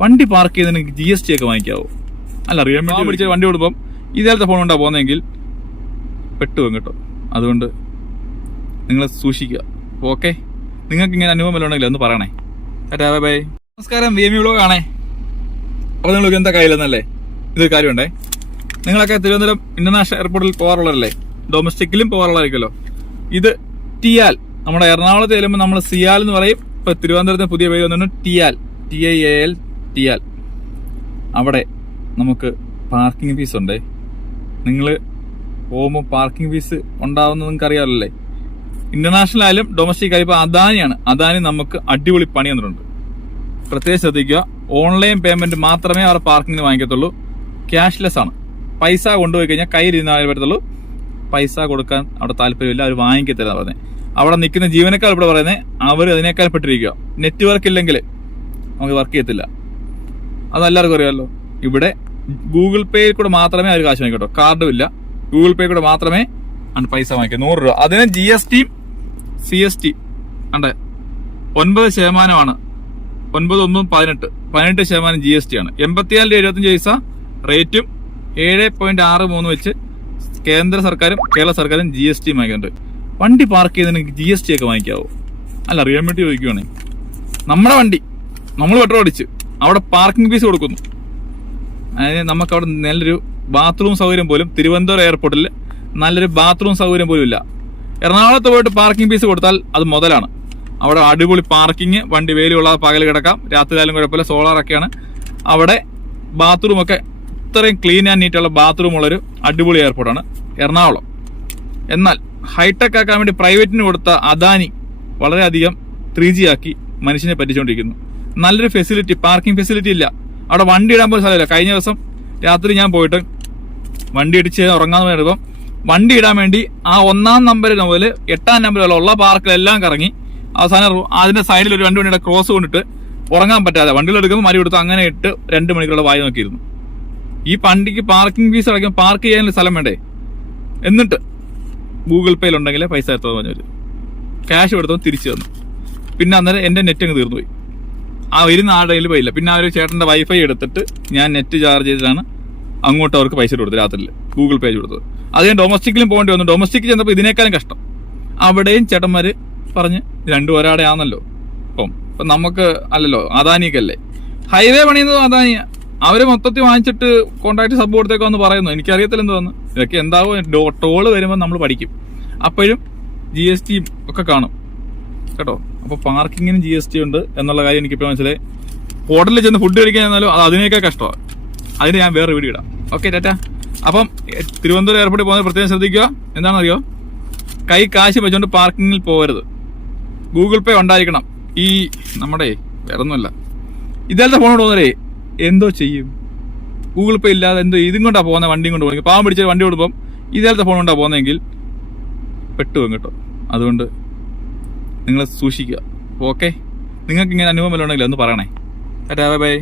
വണ്ടി പാർക്ക് ചെയ്തതിന് G S T ഒക്കെ വാങ്ങിക്കാവോ? അല്ല റിയൽ പിടിച്ച വണ്ടി കൊടുപ്പം. ഇതേലത്തെ ഫോൺ കൊണ്ടാ പോകുന്നതെങ്കിൽ പെട്ടുപോകും കേട്ടോ. അതുകൊണ്ട് നിങ്ങൾ സൂക്ഷിക്കുക. ഓക്കെ നിങ്ങൾക്ക് ഇങ്ങനെ അനുഭവം വല്ലതും ഉണ്ടെങ്കിൽ ഒന്ന് പറയണേ. ടാറ്റാ ബൈ ബൈ നമസ്കാരം. വി എം യു ബ്ലോഗ് ആണേ. അപ്പോൾ നിങ്ങൾക്ക് എന്താ കയ്യിലെന്നല്ലേ? ഇതൊരു കാര്യമുണ്ടേ നിങ്ങളൊക്കെ തിരുവനന്തപുരം ഇന്റർനാഷണൽ എയർപോർട്ടിൽ പോകാറുള്ളവരല്ലേ? ഡൊമസ്റ്റിക്കിലും പോകാറുള്ളതായിരിക്കുമല്ലോ. ഇത് ടിയാൽ നമ്മുടെ എറണാകുളത്ത് ചെല്ലുമ്പോൾ നമ്മൾ സിയാൽ എന്ന് പറയും. ഇപ്പൊ തിരുവനന്തപുരത്തിന് പുതിയ പേര് വന്നിട്ടുണ്ട് TIAL T I A L TIAL അവിടെ നമുക്ക് പാർക്കിംഗ് ഫീസ് ഉണ്ട്. നിങ്ങൾ പോകുമ്പോൾ പാർക്കിംഗ് ഫീസ് ഉണ്ടാവുന്നത് നിങ്ങൾക്ക് അറിയാമല്ലേ ഇന്റർനാഷണൽ ആയാലും ഡൊമസ്റ്റിക് ആയാലും ഇപ്പോൾ അദാനിയാണ്. അദാനി നമുക്ക് അടിപൊളി പണി തന്നിട്ടുണ്ട്. പ്രത്യേകം ശ്രദ്ധിക്കുക. ഓൺലൈൻ പേയ്മെന്റ് മാത്രമേ അവർ പാർക്കിങ്ങിന് വാങ്ങിക്കത്തുള്ളൂ. ക്യാഷ്ലെസ് ആണ്. പൈസ കൊണ്ടുപോയി കഴിഞ്ഞാൽ കയ്യിലിരുന്നാലേ പറ്റത്തുള്ളൂ പൈസ കൊടുക്കാൻ അവിടെ താല്പര്യമില്ല. അവർ വാങ്ങിക്കത്തില്ല പറഞ്ഞത് അവിടെ നിൽക്കുന്ന ജീവനക്കാർ ഇവിടെ പറയുന്നത് അവർ അതിനേക്കാൾ പെട്ടിരിക്കുക. നെറ്റ്വർക്ക് ഇല്ലെങ്കിൽ നമുക്ക് വർക്ക് ചെയ്യത്തില്ല. അത് എല്ലാവർക്കും അറിയാമല്ലോ ഇവിടെ ഗൂഗിൾ പേയിൽ കൂടെ മാത്രമേ അവർ കാശ് വാങ്ങിക്കട്ടോ കാർഡും ഇല്ല. ഗൂഗിൾ പേ കൂടെ മാത്രമേ പൈസ വാങ്ങിക്കുക നൂറ് രൂപ. അതിന് G S T C S T Vande ഒൻപത് ശതമാനമാണ്. ഒൻപത് ഒന്നും പതിനെട്ട്. പതിനെട്ട് ശതമാനം ജി എസ് ടി ആണ്. എൺപത്തിനാല് എഴുപത്തഞ്ച് പൈസ റേറ്റും ഏഴ് പോയിന്റ് ആറ് മൂന്ന് വെച്ച് കേന്ദ്ര സർക്കാരും കേരള സർക്കാരും ജി എസ് ടി വാങ്ങിക്കുന്നുണ്ട്. വണ്ടി പാർക്ക് ചെയ്തതിന് ജി എസ് ടി ഒക്കെ വാങ്ങിക്കാവോ? അല്ല അറിയാൻ വേണ്ടി ചോദിക്കുവാണേ. നമ്മുടെ വണ്ടി. നമ്മൾ പെട്രോൾ അടിച്ച്. അവിടെ പാർക്കിംഗ് ഫീസ് കൊടുക്കുന്നു. അതായത് നമുക്ക് അവിടെ നല്ലൊരു ബാത്റൂം സൗകര്യം പോലും തിരുവനന്തപുരം എയർപോർട്ടിൽ നല്ലൊരു ബാത്റൂം സൗകര്യം പോലും ഇല്ല എറണാകുളത്ത് പോയിട്ട് പാർക്കിംഗ് ഫീസ് കൊടുത്താൽ അത് മുതലാണ്. അവിടെ അടിപൊളി പാർക്കിംഗ് വണ്ടി വെയിലുള്ള പകൽ കിടക്കാം രാത്രിയായാലും കുഴപ്പമില്ല സോളാറൊക്കെയാണ് അവിടെ ബാത്റൂമൊക്കെ ഇത്രയും ക്ലീൻ ആൻഡ് നീറ്റുള്ള ബാത്റൂം ഉള്ളൊരു അടിപൊളി എയർപോർട്ടാണ് എറണാകുളം. എന്നാൽ ഹൈടെക് ആക്കാൻ വേണ്ടി പ്രൈവറ്റിന് കൊടുത്ത അദാനി വളരെയധികം ത്രീ ജി ആക്കി മനുഷ്യനെ പറ്റിച്ചുകൊണ്ടിരിക്കുന്നു നല്ലൊരു ഫെസിലിറ്റി പാർക്കിംഗ് ഫെസിലിറ്റി ഇല്ല. അവിടെ വണ്ടി ഇടാൻ പോലും സ്ഥലമില്ല. കഴിഞ്ഞ ദിവസം രാത്രി ഞാൻ പോയിട്ട് വണ്ടി ഇടിച്ച് ഉറങ്ങാന്ന് പറയുമ്പോൾ വണ്ടി ഇടാൻ വേണ്ടി ആ ഒന്നാം നമ്പർ മുതൽ എട്ടാം നമ്പർ ഉള്ള പാർക്കിലെല്ലാം കറങ്ങി അവസാനം അതിന്റെ സൈഡിൽ ഒരു രണ്ട് മണിയുടെ ക്രോസ് കൊണ്ടിട്ട് ഉറങ്ങാൻ പറ്റാതെ വണ്ടിയിൽ എടുക്കുമ്പോൾ മരി കൊടുത്ത് അങ്ങനെ ഇട്ട് രണ്ട് മണിക്കുള്ള വായി നോക്കിയിരുന്നു. ഈ വണ്ടിക്ക് പാർക്കിംഗ് ഫീസ് അടക്കം പാർക്ക് ചെയ്യാനുള്ള സ്ഥലം വേണ്ടേ? എന്നിട്ട് ഗൂഗിൾ പേയിൽ ഉണ്ടെങ്കിൽ പൈസ എത്തുമെന്ന് പറഞ്ഞവർ ക്യാഷ് എടുത്തോ തിരിച്ചു തന്നു. പിന്നെ അന്നേരം എന്റെ നെറ്റ് അങ്ങ് തീർന്നു പോയി ആ ഇരുന്ന ആ ഡേയിൽ പോയില്ല. പിന്നെ ആ ഒരു ചേട്ടന്റെ വൈഫൈ എടുത്തിട്ട് ഞാൻ നെറ്റ് ചാർജ് ചെയ്തിട്ടാണ് അങ്ങോട്ട് അവർക്ക് പൈസ കൊടുത്തത് രാത്രി ഗൂഗിൾ പേ കൊടുത്തത്. അത് ഞാൻ ഡൊമസ്റ്റിക്കിലും പോകേണ്ടി വന്നു. ഡൊമസ്റ്റിക് ചെന്നപ്പോൾ ഇതിനേക്കാളും കഷ്ടം. അവിടെയും ചേട്ടന്മാര് പറഞ്ഞ് രണ്ടു ഒരാടെ ആണല്ലോ. അപ്പം അപ്പം നമുക്ക് അല്ലല്ലോ അദാനിക്കല്ലേ? ഹൈവേ പണിയുന്നത് അദാനിയ. അവർ മൊത്തത്തിൽ വാങ്ങിച്ചിട്ട് കോൺട്രാക്ട് സബ് കൊടുത്തേക്കാന്ന് പറയുന്നു. എനിക്കറിയത്തില്ല എന്തോന്ന് ഇതൊക്കെ എന്താവും ടോൾ വരുമ്പോൾ നമ്മൾ പഠിക്കും. അപ്പോഴും ജി എസ് ടിയും ഒക്കെ കാണും. കേട്ടോ? അപ്പോൾ പാർക്കിങ്ങിനും ജി എസ് ടി ഉണ്ട് എന്നുള്ള കാര്യം എനിക്കിപ്പോൾ മനസ്സിലായി. ഹോട്ടലിൽ ചെന്ന് ഫുഡ് കഴിക്കാൻ ചെന്നാലും അത് അതിനേക്കാൾ കഷ്ടമാണ് അതിന് ഞാൻ വേറെ വീഡിയോ ഇടാം. Okay tata. അപ്പം തിരുവനന്തപുരം എയർപോർട്ടിൽ പോകുന്നത് പ്രത്യേകം ശ്രദ്ധിക്കുക. എന്താണെന്നറിയോ? കൈ കാശ് വെച്ചുകൊണ്ട് പാർക്കിങ്ങിൽ പോകരുത്. ഗൂഗിൾ പേ ഉണ്ടായിരിക്കണം. ഈ നമ്മുടെ വേറെ ഒന്നുമല്ല ഇതേലത്തെ ഫോൺ പോകുന്നേ എന്തോ ചെയ്യും? ഗൂഗിൾ പേ ഇല്ലാതെ എന്തോ ഇതും കൊണ്ടാണ് പോകുന്നത് വണ്ടിയും കൊണ്ട് പോകുന്നത് പാവം പിടിച്ച വണ്ടി കൊടുപ്പം ഇതേലത്തെ ഫോൺ കൊണ്ടാണ് പോകുന്നതെങ്കിൽ പെട്ടുപോകും കേട്ടോ. അതുകൊണ്ട് നിങ്ങൾ സൂക്ഷിക്കുക. ഓക്കെ നിങ്ങൾക്ക് ഇങ്ങനെ അനുഭവം വല്ലതുണ്ടെങ്കിൽ ഒന്ന് പറയണേ. Bye bye.